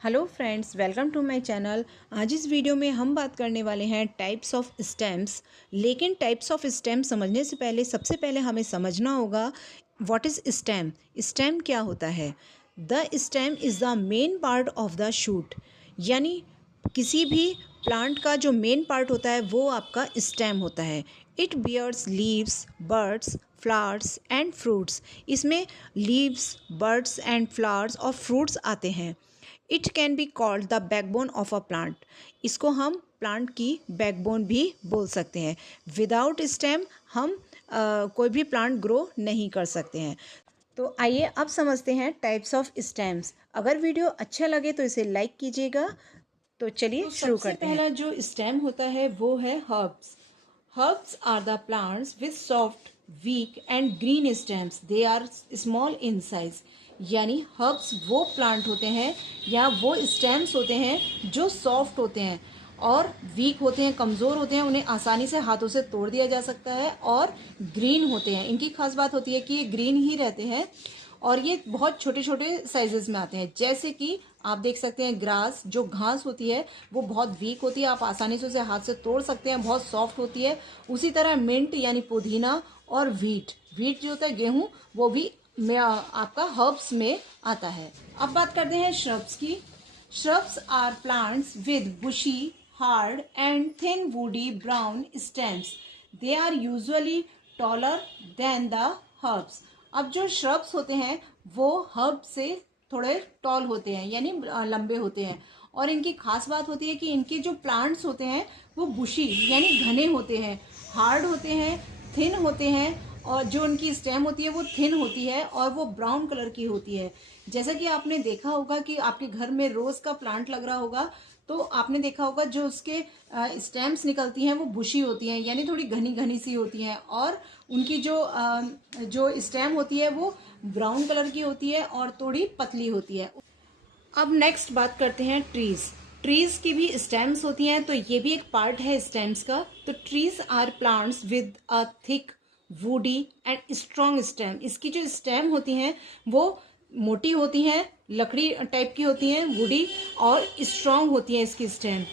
Hello friends, welcome to my channel. आज इस video में हम बात करने वाले हैं टाइप्स ऑफ स्टेम्स। लेकिन टाइप्स ऑफ स्टेम समझने से पहले सबसे पहले हमें समझना होगा व्हाट इज़ स्टेम। स्टेम क्या होता है? The stem is the main part of the shoot, यानी किसी भी प्लांट का जो मेन पार्ट होता है वो आपका स्टेम होता है। It bears leaves, birds, flowers and fruits. इसमें लीव्स, बर्ड्स एंड फ्लावर्स और फ्रूट्स आते हैं। It can be called the backbone of a plant. इसको हम प्लांट की बैकबोन भी बोल सकते हैं। विदाउट स्टेम हम कोई भी प्लांट ग्रो नहीं कर सकते हैं। तो आइए अब समझते हैं टाइप्स ऑफ स्टेम्स। अगर वीडियो अच्छा लगे तो इसे लाइक कीजिएगा। तो चलिए शुरू करते हैं। पहला जो स्टेम होता है वो है herbs. Herbs are the plants with soft, weak and green stems. They are small in size. यानी हर्ब्स वो प्लांट होते हैं या वो स्टेम्स होते हैं जो सॉफ्ट होते हैं और वीक होते हैं, कमज़ोर होते हैं। उन्हें आसानी से हाथों से तोड़ दिया जा सकता है और ग्रीन होते हैं। इनकी खास बात होती है कि ये ग्रीन ही रहते हैं और ये बहुत छोटे छोटे साइजेस में आते हैं। जैसे कि आप देख सकते हैं ग्रास, जो घास होती है वो बहुत वीक होती है, आप आसानी से उसे हाथ से तोड़ सकते हैं, बहुत सॉफ्ट होती है। उसी तरह मिंट यानी पुदीना और व्हीट व्हीट जो होता है गेहूं, वो भी आपका हर्ब्स में आता है। अब बात करते हैं श्रब्स की। Shrubs are plants with bushy, hard and thin woody brown stems. They are usually taller than the herbs. अब जो श्रब्स होते हैं वो हर्ब से थोड़े टॉल होते हैं, यानी लंबे होते हैं। और इनकी खास बात होती है कि इनके जो प्लांट्स होते हैं वो बुशी यानी घने होते हैं, हार्ड होते हैं, थिन होते हैं। और जो उनकी स्टेम होती है वो थिन होती है और वो ब्राउन कलर की होती है। जैसा कि आपने देखा होगा कि आपके घर में रोज का प्लांट लग रहा होगा, तो आपने देखा होगा जो उसके स्टेम्स निकलती हैं वो बुशी होती हैं, यानी थोड़ी घनी घनी सी होती हैं। और उनकी जो स्टेम होती है वो ब्राउन कलर की होती है और थोड़ी पतली होती है। अब नेक्स्ट बात करते हैं ट्रीज। ट्रीज की भी स्टेम्स होती हैं, तो ये भी एक पार्ट है स्टेम्स का। तो trees are plants with a thick woody and strong stem. इसकी जो स्टेम होती हैं वो मोटी होती हैं, लकड़ी टाइप की होती हैं, वुडी, और स्ट्रॉन्ग होती है इसकी stem.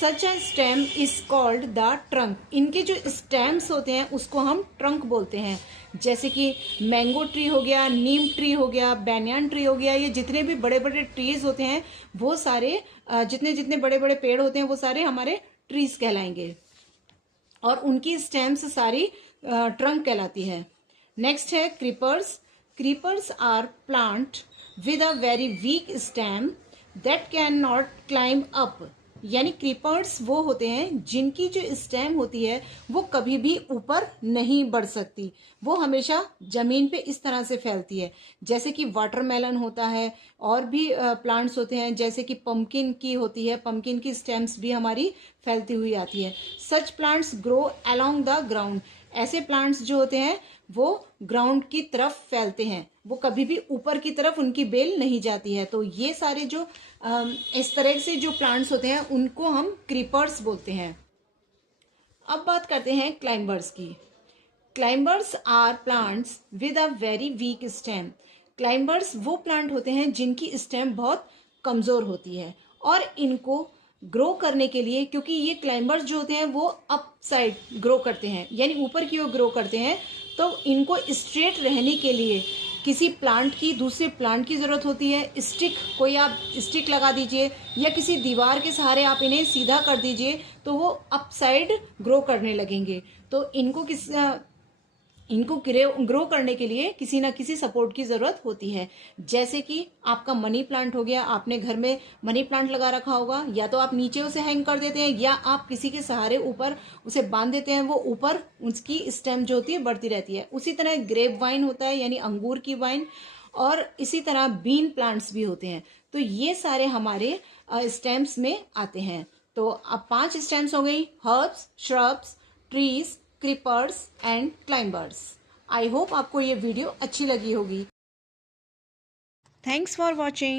Such a stem is called the trunk. इनके जो स्टेम्स होते हैं उसको हम ट्रंक बोलते हैं। जैसे कि मैंगो ट्री हो गया, नीम ट्री हो गया, बैनियन ट्री हो गया, ये जितने भी बड़े बड़े ट्रीज होते हैं वो सारे जितने जितने बड़े बड़े पेड़ होते हैं वो सारे हमारे ट्रीज कहलाएंगे और उनकी स्टेम्स सारी ट्रंक कहलाती है। नेक्स्ट है creepers. Creepers are plant with a very weak stem that can not climb up. यानी क्रीपर्स वो होते हैं जिनकी जो स्टेम होती है वो कभी भी ऊपर नहीं बढ़ सकती, वो हमेशा जमीन पे इस तरह से फैलती है। जैसे कि वाटरमेलन होता है और भी प्लांट्स होते हैं, जैसे कि पंपकिन की होती है, पंपकिन की स्टेम्स भी हमारी फैलती हुई आती है। सच plants grow along the ground. ऐसे प्लांट्स जो होते हैं वो ग्राउंड की तरफ फैलते हैं, वो कभी भी ऊपर की तरफ उनकी बेल नहीं जाती है। तो ये सारे जो इस तरह से जो प्लांट्स होते हैं उनको हम क्रीपर्स बोलते हैं। अब बात करते हैं क्लाइंबर्स की। Climbers are plants with a very weak stem. Climbers वो प्लांट होते हैं जिनकी स्टेम बहुत कमजोर होती है और इनको ग्रो करने के लिए, क्योंकि ये क्लाइंबर्स जो होते हैं वो अप साइड ग्रो करते हैं यानी ऊपर की ओर ग्रो करते हैं, तो इनको स्ट्रेट रहने के लिए किसी प्लांट की, दूसरे प्लांट की जरूरत होती है। स्टिक, कोई आप स्टिक लगा दीजिए या किसी दीवार के सहारे आप इन्हें सीधा कर दीजिए तो वो अप साइड ग्रो करने लगेंगे। तो इनको ग्रो करने के लिए किसी ना किसी सपोर्ट की जरूरत होती है। जैसे कि आपका मनी प्लांट हो गया, आपने घर में मनी प्लांट लगा रखा होगा, या तो आप नीचे उसे हैंग कर देते हैं या आप किसी के सहारे ऊपर उसे बांध देते हैं, वो ऊपर उसकी स्टेम जो होती है बढ़ती रहती है। उसी तरह ग्रेप वाइन होता है यानी अंगूर की वाइन, और इसी तरह बीन प्लांट्स भी होते हैं। तो ये सारे हमारे स्टेम्स में आते हैं। तो अब 5 स्टेम्स हो गई: herbs, shrubs, trees, creepers and climbers. I hope आपको ये वीडियो अच्छी लगी होगी। Thanks for watching.